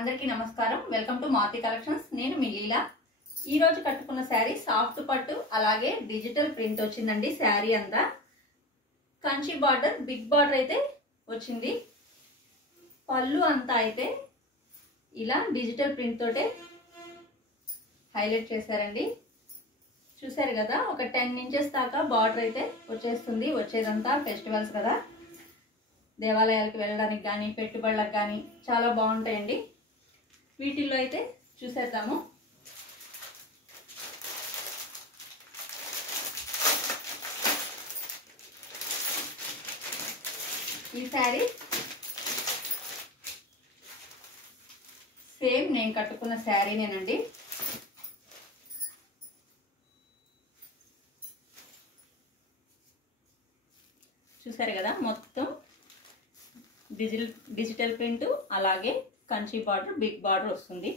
అందరికీ నమస్కారం. Welcome to Maruti collections. నేను మీ లీలా. ఈ రోజు కట్టుకున్న శారీ సాఫ్ట్ పట్టు అలాగే డిజిటల్ ప్రింట్ వచ్చిందండి. శారీ అంతా కంచి బార్డర్, బిగ్ బార్డర్ అయితే వచ్చింది. పళ్ళు అంతా అయితే ఇలా డిజిటల్ ప్రింట్ తోటే హైలైట్ చేశారండి. చూసారు కదా, ఒక 10 ఇంచెస్ దాకా బార్డర్ అయితే వచ్చేస్తుంది. వచ్చేదంతా ఫెస్టివల్స్ కదా, దేవాలయాలకు వెళ్ళడానికి కానీ పెట్టుబడులకు కానీ చాలా బాగుంటాయండి. వీటిల్లో అయితే చూసేద్దాము. ఈ శారీ సేమ్ నేను కట్టుకున్న శారీనేనండి. చూసారు కదా, మొత్తం డిజిటల్ ప్రింట్ అలాగే కంచి బార్డర్, బిగ్ బార్డర్ వస్తుంది.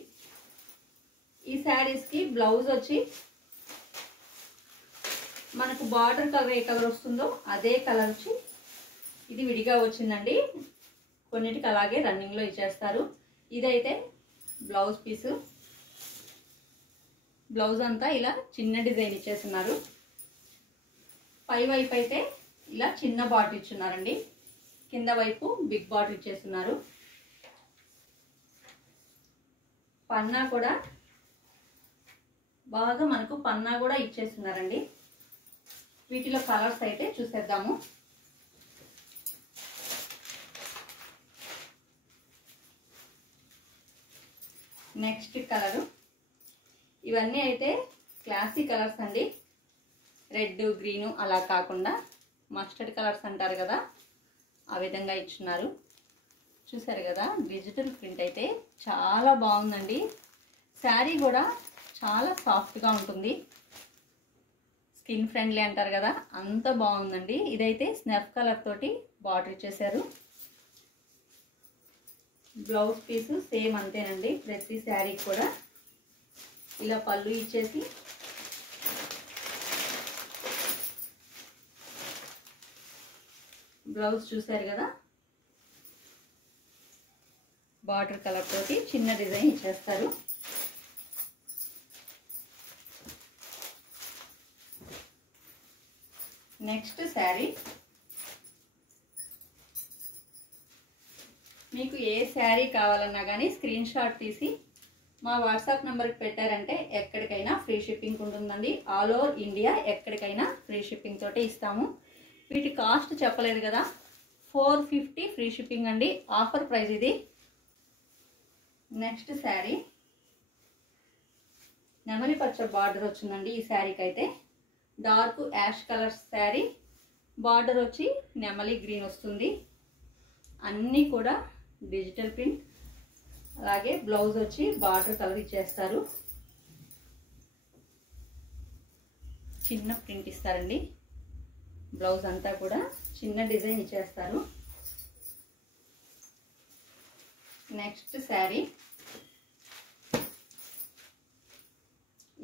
ఈ శారీస్ కి బ్లౌజ్ వచ్చి మనకు బార్డర్ కలర్ ఏ కలర్ వస్తుందో అదే కలర్ వచ్చి ఇది విడిగా వచ్చిందండి. కొన్నిటికి అలాగే రన్నింగ్ లో ఇచ్చేస్తారు. ఇదైతే బ్లౌజ్ పీసు. బ్లౌజ్ అంతా ఇలా చిన్న డిజైన్ ఇచ్చేస్తున్నారు. పై వైపు అయితే ఇలా చిన్న బార్డర్ ఇచ్చున్నారండి. కింద వైపు బిగ్ బార్డర్ ఇచ్చేస్తున్నారు. పన్నా కూడా బాగా మనకు పన్నా కూడా ఇచ్చేస్తున్నారండి. వీటిలో కలర్స్ అయితే చూసేద్దాము. నెక్స్ట్ కలరు, ఇవన్నీ అయితే క్లాసిక్ కలర్స్ అండి. రెడ్, గ్రీను అలా కాకుండా మస్టర్డ్ కలర్స్ అంటారు కదా, ఆ విధంగా ఇచ్చున్నారు. చూసారు కదా, డిజిటల్ ప్రింట్ అయితే చాలా బాగుందండి. శారీ కూడా చాలా సాఫ్ట్గా ఉంటుంది. స్కిన్ ఫ్రెండ్లీ అంటారు కదా, అంత బాగుందండి. ఇదైతే స్నఫ్ కలర్ తోటి బార్డర్ ఇచ్చేసారు. బ్లౌజ్ పీసు సేమ్ అంతేనండి. ప్రతి శారీ కూడా ఇలా పళ్ళు ఇచ్చేసి బ్లౌజ్ చూసారు కదా, బార్డర్ కలర్ తోటి చిన్న డిజైన్ ఇచ్చేస్తారు. నెక్స్ట్ శారీ, మీకు ఏ శారీ కావాలన్నా కానీ స్క్రీన్ షాట్ తీసి మా వాట్సాప్ నెంబర్కి పెట్టారంటే ఎక్కడికైనా ఫ్రీ షిప్పింగ్ ఉంటుందండి. ఆల్ ఓవర్ ఇండియా ఎక్కడికైనా ఫ్రీ షిప్పింగ్ తోటే ఇస్తాము. వీటి కాస్ట్ చెప్పలేదు కదా, 450 ఫ్రీ షిప్పింగ్ అండి. ఆఫర్ ప్రైస్ ఇది. నెక్స్ట్ శారీ నెమలి పచ్చ బార్డర్ వచ్చిందండి. ఈ శారీకి అయితే dark ash colour sari, border వచ్చి నెమలి గ్రీన్ వస్తుంది. అన్నీ కూడా డిజిటల్ ప్రింట్, అలాగే బ్లౌజ్ వచ్చి బార్డర్ కలర్ ఇచ్చేస్తారు. చిన్న ప్రింట్ ఇస్తారండి. బ్లౌజ్ అంతా కూడా చిన్న డిజైన్ ఇచ్చేస్తారు. నెక్స్ట్ శారీ,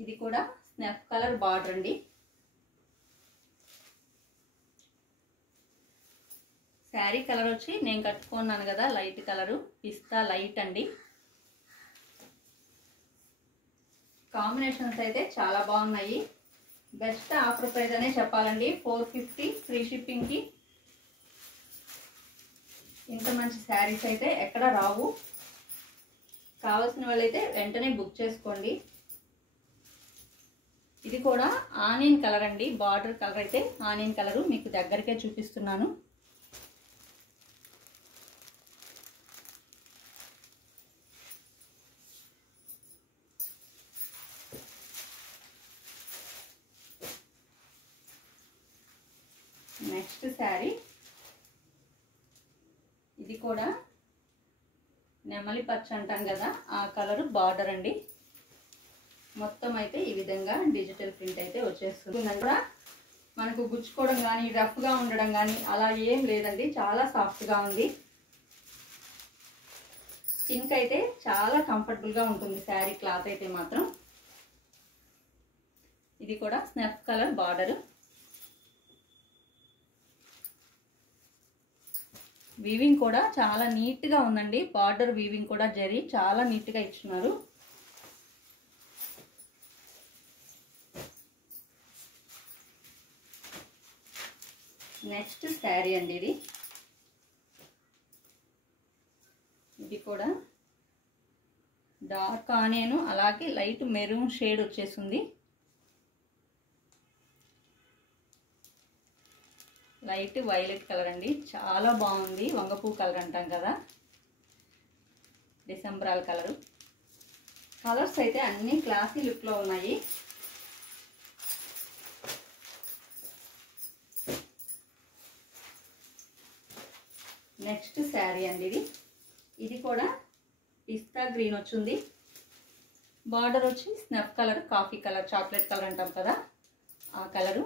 ఇది కూడా స్నఫ్ కలర్ బార్డర్ అండి. శారీ కలర్ వచ్చి నేను కట్టుకున్నాను కదా, లైట్ కలరు, పిస్తా లైట్ అండి. కాంబినేషన్స్ అయితే చాలా బాగున్నాయి. బెస్ట్ ఆఫర్ ప్రైస్ అనే చెప్పాలండి. 450 ఫ్రీ షిప్పింగ్కి ఇంత మంచి శారీస్ అయితే ఎక్కడ రావు. కావాల్సిన వాళ్ళైతే వెంటనే బుక్ చేసుకోండి. ఇది కూడా ఆనియన్ కలర్ అండి. బార్డర్ కలర్ అయితే ఆనియన్ కలరు, మీకు దగ్గరికే చూపిస్తున్నాను. నెక్స్ట్ శారీ, ఇది కూడా నెమలి పచ్చ అంటాం కదా, ఆ కలర్ బార్డర్ అండి. మొత్తం అయితే ఈ విధంగా డిజిటల్ ప్రింట్ అయితే వచ్చేస్తుంది. కూడా మనకు గుచ్చుకోవడం కానీ రఫ్గా ఉండడం కానీ అలా ఏం లేదండి. చాలా సాఫ్ట్గా ఉంది. స్కిన్కి అయితే చాలా కంఫర్టబుల్గా ఉంటుంది శారీ క్లాత్ అయితే మాత్రం. ఇది కూడా స్నఫ్ కలర్ బార్డర్. వీవింగ్ కూడా చాలా నీట్గా ఉందండి. బార్డర్ వీవింగ్ కూడా జరీ చాలా నీట్గా ఇచ్చున్నారు. నెక్స్ట్ శారీ అండి ఇది కూడా డార్క్ ఆనియన్ అలాగే లైట్ మెరూన్ షేడ్ వచ్చేసింది. లైట్ వైలెట్ కలర్ అండి, చాలా బాగుంది. వంగపూ కలర్ అంటాం కదా, డిసెంబరాల్ కలరు. కలర్స్ అయితే అన్నీ క్లాసీ లుక్లో ఉన్నాయి. నెక్స్ట్ శారీ అండి ఇది కూడా పిస్తా గ్రీన్ వచ్చింది. బార్డర్ వచ్చి snuff colour, coffee colour, chocolate colour అంటాం కదా ఆ కలరు.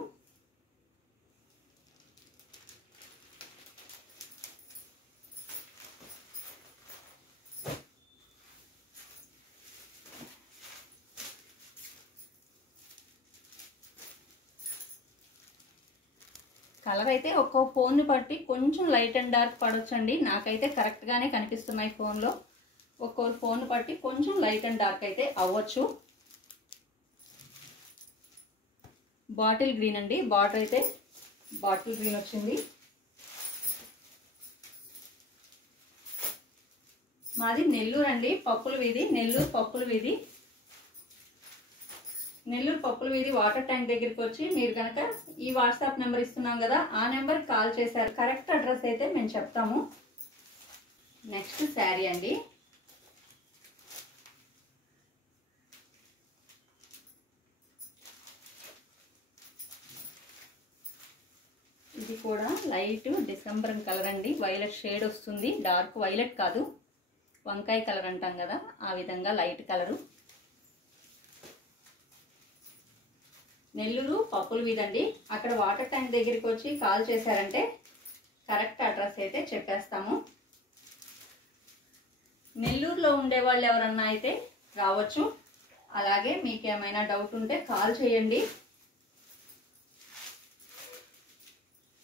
కలర్ అయితే ఒక్కో ఫోన్ని బట్టి కొంచెం లైట్ అండ్ డార్క్ పడొచ్చండి. నాకైతే కరెక్ట్గానే కనిపిస్తున్నాయి ఫోన్లో. ఒక్కో ఫోన్ బట్టి కొంచెం లైట్ అండ్ డార్క్ అయితే అవ్వచ్చు. బాటిల్ గ్రీన్ అండి, బార్డర్ అయితే బాటిల్ గ్రీన్ వచ్చింది. మాది నెల్లూరు అండి, పప్పుల వీధి, నెల్లూరు పప్పుల వీధి. నెల్లూరు పప్పుల వీధి వాటర్ ట్యాంక్ దగ్గరికి వచ్చి మీరు కనుక ఈ వాట్సాప్ నెంబర్ ఇస్తున్నాం కదా ఆ నెంబర్కి కాల్ చేశారు. కరెక్ట్ అడ్రస్ అయితే మేము చెప్తాము. నెక్స్ట్ శారీ అండి ఇది కూడా లైట్ డిసెంబర్ కలర్ అండి, వైలెట్ షేడ్ వస్తుంది. డార్క్ వైలెట్ కాదు, వంకాయ కలర్ అంటాం కదా ఆ విధంగా లైట్ కలరు. నెల్లూరు పప్పుల వీధి అండి. అక్కడ వాటర్ ట్యాంక్ దగ్గరికి వచ్చి కాల్ చేశారంటే కరెక్ట్ అడ్రస్ అయితే చెప్పేస్తాము. నెల్లూరులో ఉండేవాళ్ళు ఎవరన్నా అయితే రావచ్చు. అలాగే మీకు ఏమైనా డౌట్ ఉంటే కాల్ చేయండి.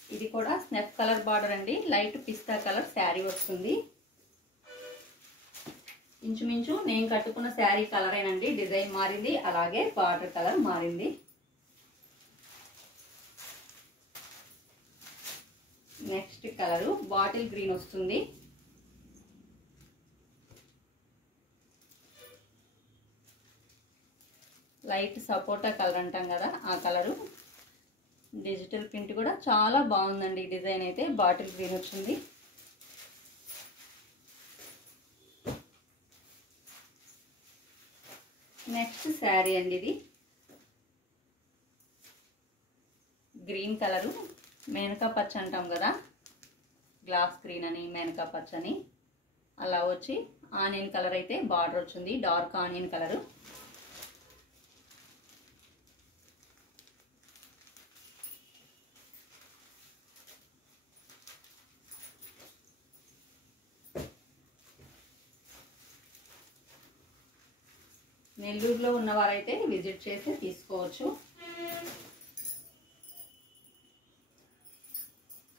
ఇది కూడా స్నెఫ్ కలర్ బార్డర్ అండి, లైట్ పిస్తా కలర్ శారీ వస్తుంది. ఇంచుమించు నేను కట్టుకున్న శారీ కలరేనండి, డిజైన్ మారింది అలాగే బార్డర్ కలర్ మారింది. నెక్స్ట్ కలరు బాటిల్ గ్రీన్ వస్తుంది. లైట్ సపోటా కలర్ అంటాం కదా ఆ కలరు. డిజిటల్ ప్రింట్ కూడా చాలా బాగుందండి. డిజైన్ అయితే బాటిల్ గ్రీన్ వచ్చింది. నెక్స్ట్ శారీ అండి ఇది గ్రీన్ కలరు, మేనకా పచ్చ అంటాం కదా, గ్లాస్ గ్రీన్ అని మేనకా పచ్చ అని అలా వచ్చి ఆనియన్ కలర్ అయితే బార్డర్ వచ్చింది, డార్క్ ఆనియన్ కలరు. నెల్లూరులో ఉన్నవారైతే విజిట్ చేసి తీసుకోవచ్చు.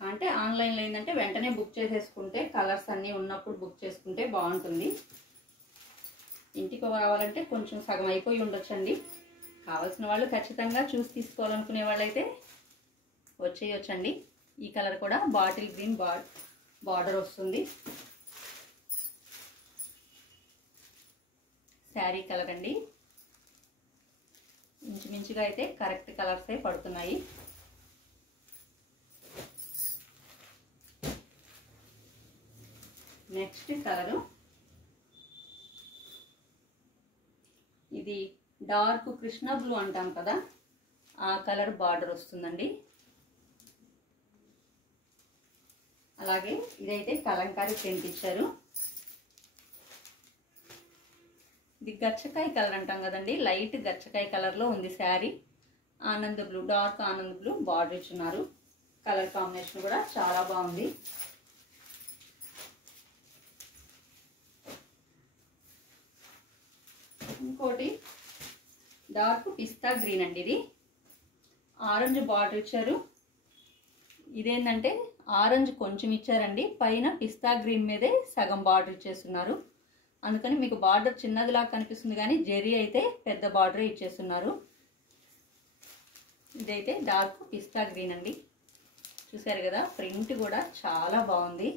అంటే ఆన్లైన్లో ఏంటంటే వెంటనే బుక్ చేసేసుకుంటే కలర్స్ అన్నీ ఉన్నప్పుడు బుక్ చేసుకుంటే బాగుంటుంది. ఇంటికి రావాలంటే కొంచెం సగం అయిపోయి ఉండొచ్చండి. కావాల్సిన వాళ్ళు ఖచ్చితంగా చూసి తీసుకోవాలనుకునే వాళ్ళైతే వచ్చేయొచ్చండి. ఈ కలర్ కూడా బాటిల్ గ్రీన్ బార్డర్ వస్తుంది. శారీ కలర్ అండి, ఇంచుమించుగా అయితే కరెక్ట్ కలర్సే పడుతున్నాయి. నెక్స్ట్ కలరు ఇది డార్క్ కృష్ణ బ్లూ అంటాం కదా ఆ కలర్ బార్డర్ వస్తుందండి. అలాగే ఇదైతే కలంకారీ ప్రింట్ ఇచ్చారు. ఇది గచ్చకాయ కలర్ అంటాం కదండి, లైట్ గచ్చకాయ కలర్లో ఉంది sari. Anand blue, dark Anand blue border ఇచ్చున్నారు. కలర్ కాంబినేషన్ కూడా చాలా బాగుంది. ఇంకోటి డార్క్ పిస్తా గ్రీన్ అండి, ఇది ఆరెంజ్ బార్డర్ ఇచ్చారు. ఇదేంటంటే ఆరెంజ్ కొంచెం ఇచ్చారండి, పైన పిస్తా గ్రీన్ మీదే సగం బార్డర్ ఇచ్చేస్తున్నారు. అందుకని మీకు బార్డర్ చిన్నదిలా కనిపిస్తుంది కానీ జెరీ అయితే పెద్ద బార్డరే ఇచ్చేస్తున్నారు. ఇదైతే డార్క్ పిస్తా గ్రీన్ అండి. చూసారు కదా, ప్రింట్ కూడా చాలా బాగుంది.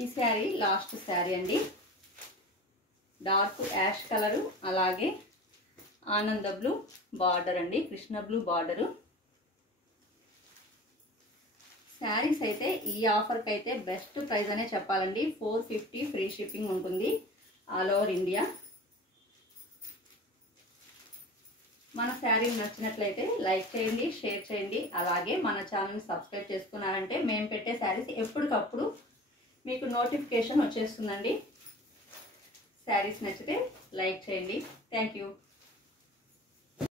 ఈ శారీ లాస్ట్ శారీ అండి. డార్క్ యాష్ కలరు, అలాగే ఆనంద బ్లూ బార్డర్ అండి, కృష్ణ బ్లూ బార్డరు. శారీస్ అయితే ఈ ఆఫర్కి అయితే బెస్ట్ ప్రైస్ అనే చెప్పాలండి. 450 ఫ్రీ షిప్పింగ్ ఉంటుంది ఆల్ ఓవర్ ఇండియా. మన శారీ నచ్చినట్లయితే లైక్ చేయండి, షేర్ చేయండి. అలాగే మన ఛానల్ని సబ్స్క్రైబ్ చేసుకున్నారంటే మేము పెట్టే శారీస్ ఎప్పటికప్పుడు మీకు నోటిఫికేషన్ వచ్చేస్తుందండి. శారీస్ నచ్చితే లైక్ చేయండి. Thank you.